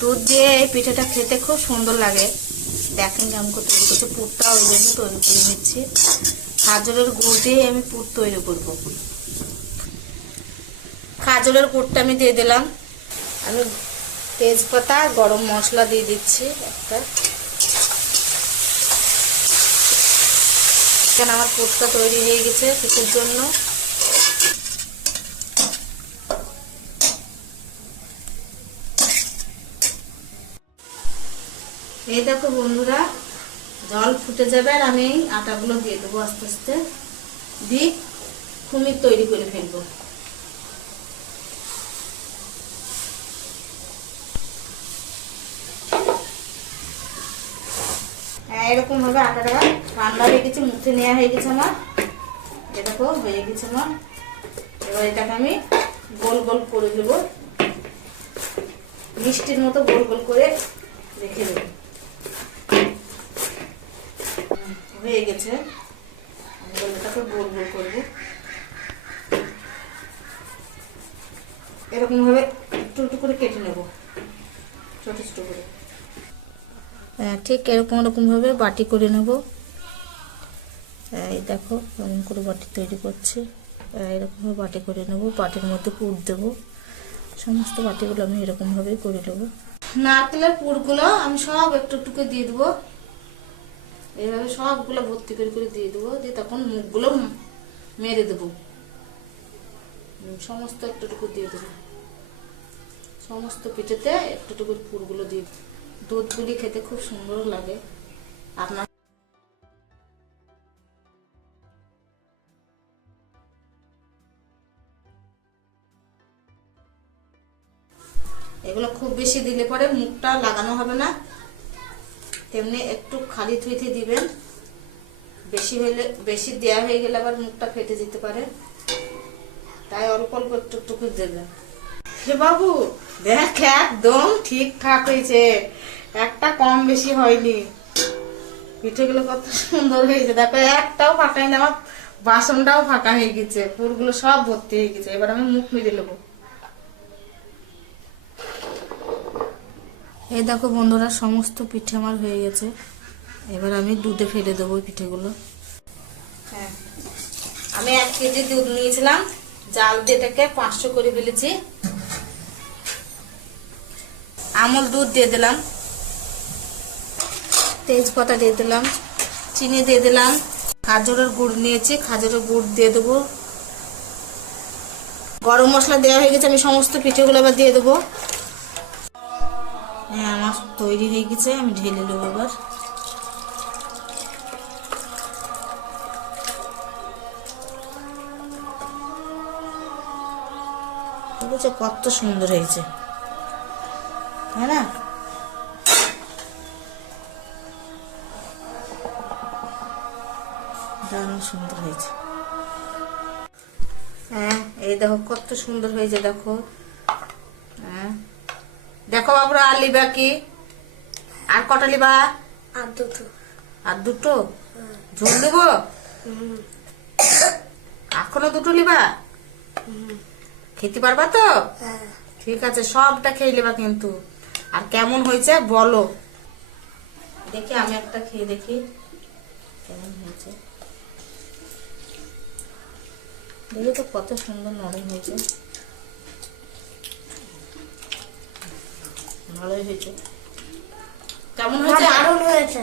দুধ দিয়ে এই পিঠাটা খেতে খুব সুন্দর লাগে। দেখেন কেমন করে তৈরি করছি, পুরটা ওই জন্য তৈরি করে নিচ্ছি। খাজরের গুড় দিয়ে আমি পুর তৈরি করব। খাজরের গুড়টা আমি দিয়ে দিলাম। আমি তেজপাতা গরম মশলা দিয়ে দিচ্ছি একটা। এখানে আমার পুরটা তৈরি হয়ে গেছে পিঠের জন্য। এই দেখো বন্ধুরা, জল ফুটে যাবে আর আমি আটাগুলো দিয়ে দেবো আস্তে আস্তে, দিয়ে খুমির তৈরি করে ফেলবো। এরকম ভাবে আটাটা ঠান্ডা হয়ে গেছে, মুখে নেওয়া হয়ে গেছে আমার। এ দেখো হয়ে গেছে আমার। এবার এটাকে আমি গোল গোল করে দেবো, মিষ্টির মতো গোল গোল করে রেখে দেবো। হয়ে গেছে, এটাকে গোল গোল করবো। এরকম ভাবে একটু একটু করে কেটে নেব, ছোট ছোট করে। ঠিক এরকম ভাবে বাটি করে নেব। এই দেখো এরকম করে বাটি তৈরি করছি। এরকম ভাবে বাটি করে নেব, বাটির মধ্যে পুর দেব। সমস্ত বাটিগুলো আমি এরকম ভাবে করে নেব। নারকেলের পুরগুলো আমি সব একটু একটু করে দিয়ে দেবো। এইভাবে সবগুলো ভর্তি করে করে দিয়ে দেবো, দিয়ে তখন মুখগুলো মেরে দেবো। সমস্ত একটু একটু দিয়ে দেবো, সমস্ত পিঠেতে একটু একটু করে পুরগুলো দিয়ে। দুধ পুলি খেতে খুব সুন্দর লাগে। আপনার এগুলো খুব বেশি দিলে পরে মুখটা লাগানো হবে না, তেমনি একটু খালি থুইতে দিবেন। বেশি হলে, বেশি দেয়া হয়ে গেলে আবার মুখটা ফেটে যেতে পারে, তাই অল্প অল্প একটু একটু করে দেবেন। হে বাবু দেখ, একদম ঠিকঠাক হয়েছে, একটা কম বেশি হয়নি। পিঠেগুলো কত সুন্দর হয়েছে দেখো, একটাও ফাঁকা হয়নি। আমার বাসনটাও ফাঁকা হয়ে গেছে, পুরগুলো সব ভর্তি হয়ে গেছে। এবার আমি মুখ মেরে নেবো। এই দেখো বন্ধুরা, সমস্ত পিঠে আমার হয়ে গেছে। এবার আমি দুধে ফেলে দেবো পিঠেগুলো। হ্যাঁ, আমি 1 কেজি দুধ নিয়েছিলাম, জাল দিয়ে এটাকে 500 করে ফেলেছি। আমুল দুধ দিয়ে দিলাম, তেজপাতা দিয়ে দিলাম, চিনি দিয়ে দিলাম, খাজরের গুড় নিয়েছি, খাজরের গুড় দিয়ে দেবো। গরম মশলা দেওয়া হয়ে গেছে, আমি সমস্ত পিঠেগুলো এবার দিয়ে দেবো। হ্যাঁ, আমার তৈরি হয়ে গেছে, আমি ঢেলে নেবো এবার। বুঝেছো কত সুন্দর হয়েছে, তাই না? দারুণ সুন্দর হয়েছে। হ্যাঁ, এই দেখো কত সুন্দর হয়েছে দেখো। হ্যাঁ দেখো বাবুরা, আর লিবা কি? আর কটা লিবা? আর দুটো। আর দুটো? ঝোল দেবো? এখনো দুটো লিবা? খেতে পারবা তো? ঠিক আছে, সবটা খেয়ে নেবা কিন্তু। আর কেমন হয়েছে বলো দেখি, আমি একটা খেয়ে দেখি কেমন হয়েছে। দেখো তো কত সুন্দর নরম হয়েছে, ভালোই হয়েছে। কেমন হয়েছে? দারুণ হয়েছে।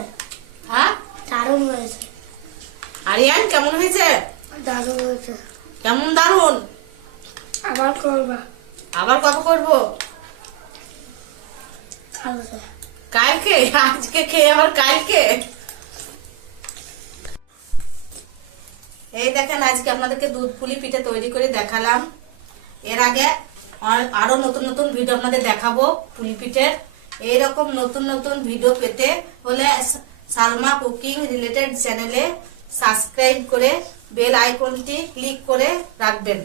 হ্যাঁ, দারুণ হয়েছে। আরিয়ান কেমন হয়েছে? দারুণ হয়েছে। কেমন দারুণ? আবার করবা? আবার কবে করবো? কালকে। কালকে? আজকে খেয়ে আবার কালকে? এই দেখেন, আজকে আপনাদেরকে দুধ পুলি পিঠে তৈরি করে দেখালাম। এর আগে আরো নতুন নতুন ভিডিও আপনাদের দেখাবো পুলি পিঠের। এইরকম নতুন নতুন ভিডিও পেতে হলে সালমা কুকিং রিলেটেড চ্যানেলে সাবস্ক্রাইব করে বেল আইকনটি ক্লিক করে রাখবেন।